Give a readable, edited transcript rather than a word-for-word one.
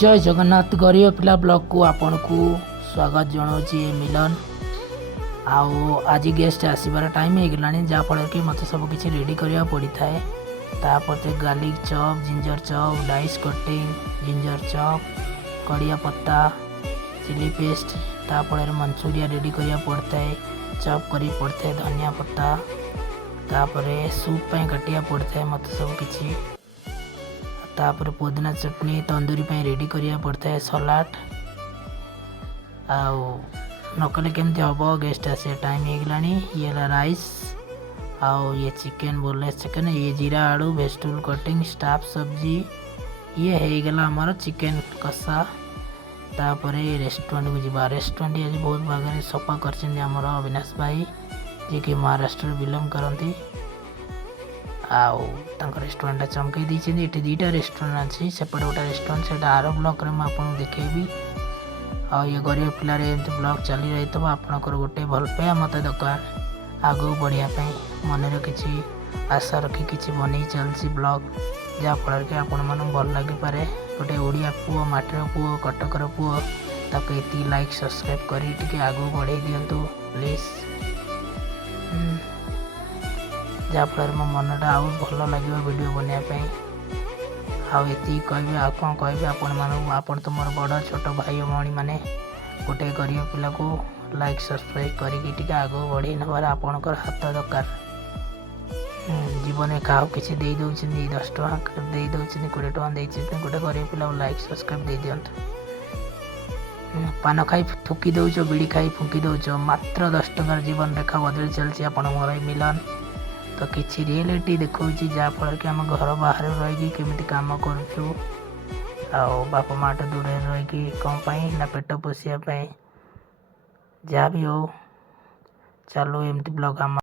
जय जगन्नाथ गरीब पिला ब्लॉग को आपन को स्वागत जनाऊँगी मिलन आज गेस्ट आसबार टाइम हो गलानी जहाँफल कि मत सब किसी रेडी करा पड़ी थाए तापर garlic chop ginger chop dice cutting ginger chop कड़िया पत्ता चिली पेस्ट तापर मंचूरिया रेडी करा पड़ता है चॉप कर पड़ता है धनिया पत्ता तापर सूप काटिया पड़ता है मत सब किसी तापर पुदीना चटनी तंदूरी रेडी करिया पड़ता है सलाड नकले केमती हम गेस्ट आसे टाइम हो गलानी ये राइस ये चिकेन बोनलेस चिकेन ये जीरा आलू वेजिटेबल कटिंग स्टाफ सब्जी ये हो गला आमर चिकेन कषा तापर रेस्टोरेंट को जीवा रेस्टोरेंट आज बहुत भाग सफा कर अविनाश भाई जी कि महाराष्ट्र बिलंग करती रेस्टोरेंट चमकई देती ये दुईटा रेस्टोरेंट अच्छी सेपटे गोटे रेस्टोरेंट से आर ब्लॉक में आपको देखेबी ये गरीब पिलार एमती ब्लॉग चली रही तो आपंकर गोटे भल पाया मत दरकार आगू बढ़ापी मन कि आशा रखी कि बन चलती ब्लॉग जहाँफल कि आपण मन भल लगिपे गोटे ओडिया पुओ माटीर पुओ कटकर पुओ ताको ये लाइक सब्सक्राइब कर आगू बढ़े दिंतु प्लीज जहाँफल मो मनटा आउ भल लगे वीडियो बनवाई आती कह कौन कह आपण तो मोर बड़ छोट भाई भाई मैंने गोटे गरीब पिला को लाइक सब्सक्राइब करके आगे बढ़ी नबार आपणकर हाथ दरकार जीवन में क्या किसी दे दौरान 10 टଙ୍କା दे दौरान 20 टଙ୍କା दे गोटे गरीब पिला लाइक सब्सक्राइब दे दिंतु पान खाई फुकी दौच बीड़ी खाई फुकी दौच मात्र 10 टଙ୍କାର जीवन रेखा बदली चलती आप मोर मिलन तो किसी रियलिटी देखा जहाँफल कि आम घर बाहर रही केमी कम करुचु बापा माँ तो दूर रही कौन ना पेट पोषापी जहाँ भी हो चलो एमती ब्लॉग आम